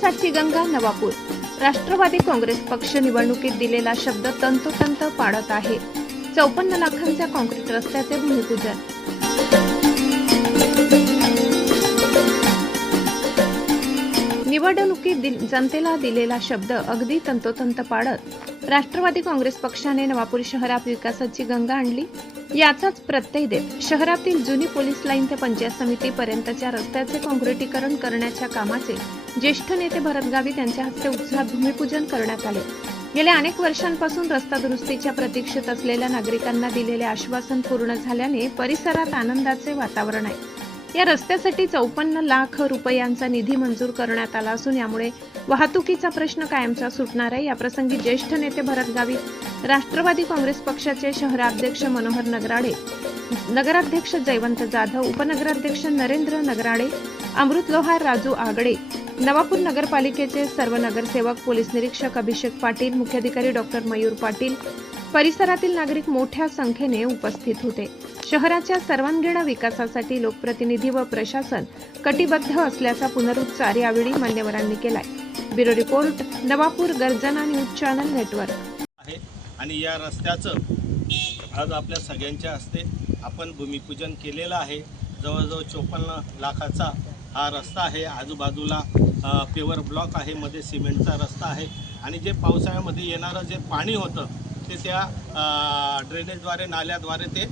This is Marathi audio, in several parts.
विकासाची गंगा नवापूर। राष्ट्रवादी काँग्रेस पक्ष निवडणुकीत दिलेला शब्द तंतोतंत पाळत आहे। 54 लाखांच्या काँक्रीट रस्त्याचे भूमिपूजन। निवडणुकीत जनतेला दिलेला शब्द अगदी तंतोतंत पाळत राष्ट्रवादी काँग्रेस पक्षाने नवापूर शहरात विकासाची गंगा आणली। याचाच प्रत्यय देत शहरातील जुनी पोलीस लाईन ते पंचायत समिती पर्यंतच्या रस्त्याचे काँक्रिटीकरण करण्याच्या कामाचे ज्येष्ठ नेते भरत गावित यांच्या हस्ते उत्साहात भूमिपूजन करण्यात आले। गेल्या अनेक वर्षांपासून रस्ता दुरुस्तीच्या प्रतीक्षेत असलेल्या नागरिकांना दिलेले आश्वासन पूर्ण झाल्याने परिसरात आनंदाचे वातावरण आहे। या रस्त्यासाठी 54 लाख रुपयांचा निधी मंजूर करण्यात आला असून यामुळे वाहतुकीचा प्रश्न कायमचा सुटणार आहे। या प्रसंगी ज्येष्ठ नेते भरत गावित, राष्ट्रवादी काँग्रेस पक्षाचे शहराध्यक्ष मनोहर नगराडे, नगराध्यक्ष जयवंत जाधव, उपनगराध्यक्ष नरेंद्र नगराडे, अमृत लोहार, राजू आगडे, नवापूर नगरपालिकेचे सर्व नगरसेवक, पोलीस निरीक्षक अभिषेक पाटील, मुख्याधिकारी डॉक्टर मयूर पाटील, परिसरातील नागरिक मोठ्या संख्येने उपस्थित होते। शहराच्या सर्वांगीण विकासासाठी लोकप्रतिनिधी व प्रशासन कटिबद्ध असल्याचा पुनरुच्चार यावेळी मान्यवरांनी केलाय। ब्युरो रिपोर्ट, नवापूर गर्जना न्यूज चॅनल नेटवर्क आहे। आणि या रस्त्याचं आज आपल्या सगळ्यांच्या हस्ते आपण भूमिपूजन केलेलं आहे। जवळजवळ 54 लाखाचा हा रस्ता आहे। आजूबाजूला पेवर ब्लॉक आहे, मध्ये सिमेंटचा रस्ता आहे आणि जे पावसाळ्यामध्ये येणारं जे पाणी होतं ते त्या ड्रेनेजद्वारे, नाल्याद्वारे ते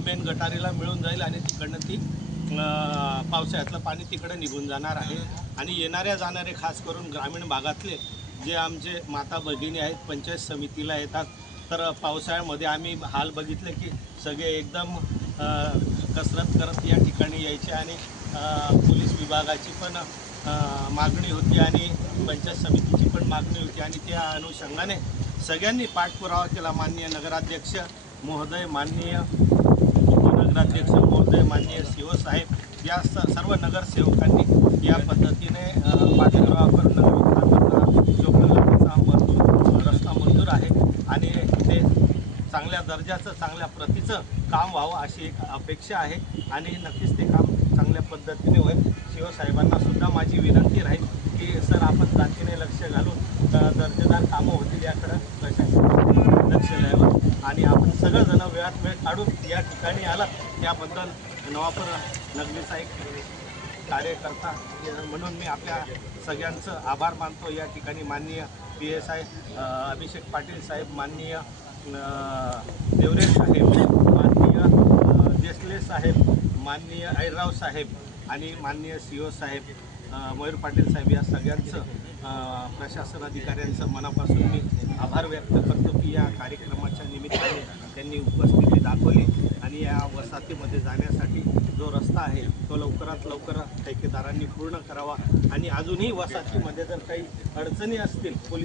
मेन गटारीला मिळून जाईल आणि तिकडनं ती पावसाळ्यातलं पाणी तिकडे निघून जाणार आहे। आणि येणाऱ्या जाणारे खास करून ग्रामीण भागातले जे आमचे माता भगिनी आहेत, पंचायत समितीला येतात, तर पावसाळ्यामध्ये आम्ही हाल बघितले की सगळे एकदम कसरत करत या ठिकाणी यायचे आणि पोलीस विभागाची पण मागणी होती आणि पंचायत समितीची पण मागणी होती आणि त्या अनुषंगाने सगळ्यांनी पाठपुरावा केला। माननीय नगराध्यक्ष महोदय, माननीय उपनगराध्यक्ष महोदय, माननीय शिवसाहेब या सर्व नगरसेवकांनी या पद्धतीने पाठपुरावा करून रस्ता मंजूर आहे आणि ते चांगल्या दर्जाचं, चांगल्या प्रतीचं काम व्हावं अशी एक अपेक्षा आहे आणि नक्कीच ते काम चांगल्या पद्धतीने होईल। शिवसाहेबांना सुद्धा माझी विनंती राहील की सर, आपण जातीने लक्ष घालून दर्जेदार कामं होतील याकडं लक्ष द्यावं आणि आपण सगळेजण वेळात वेळ काढून या ठिकाणी आला त्याबद्दल नवापूर नगरीचा एक कार्यकर्ता म्हणून मी आपल्या सगळ्यांचं आभार मानतो। या ठिकाणी माननीय PSI अभिषेक पाटील साहेब, माननीय देवरे साहेब, माननीय देसले साहेब, माननीय ऐराव साहेब आणि माननीय CO साहेब, मयूर पाटील साहेब या सगळ्यांचं प्रशासन अधिकाऱ्यांचं मनापासून मी आभार व्यक्त करतो की या कार्यक्रमाच्या निमित्ताने त्यांनी उपस्थिती दाखवली आणि या वसाहतीमध्ये जाण्यासाठी जो रस्ता आहे तो लवकरात लवकर ठेकेदारांनी पूर्ण करावा आणि अजूनही वसाहतीमध्ये जर काही अडचणी असतील,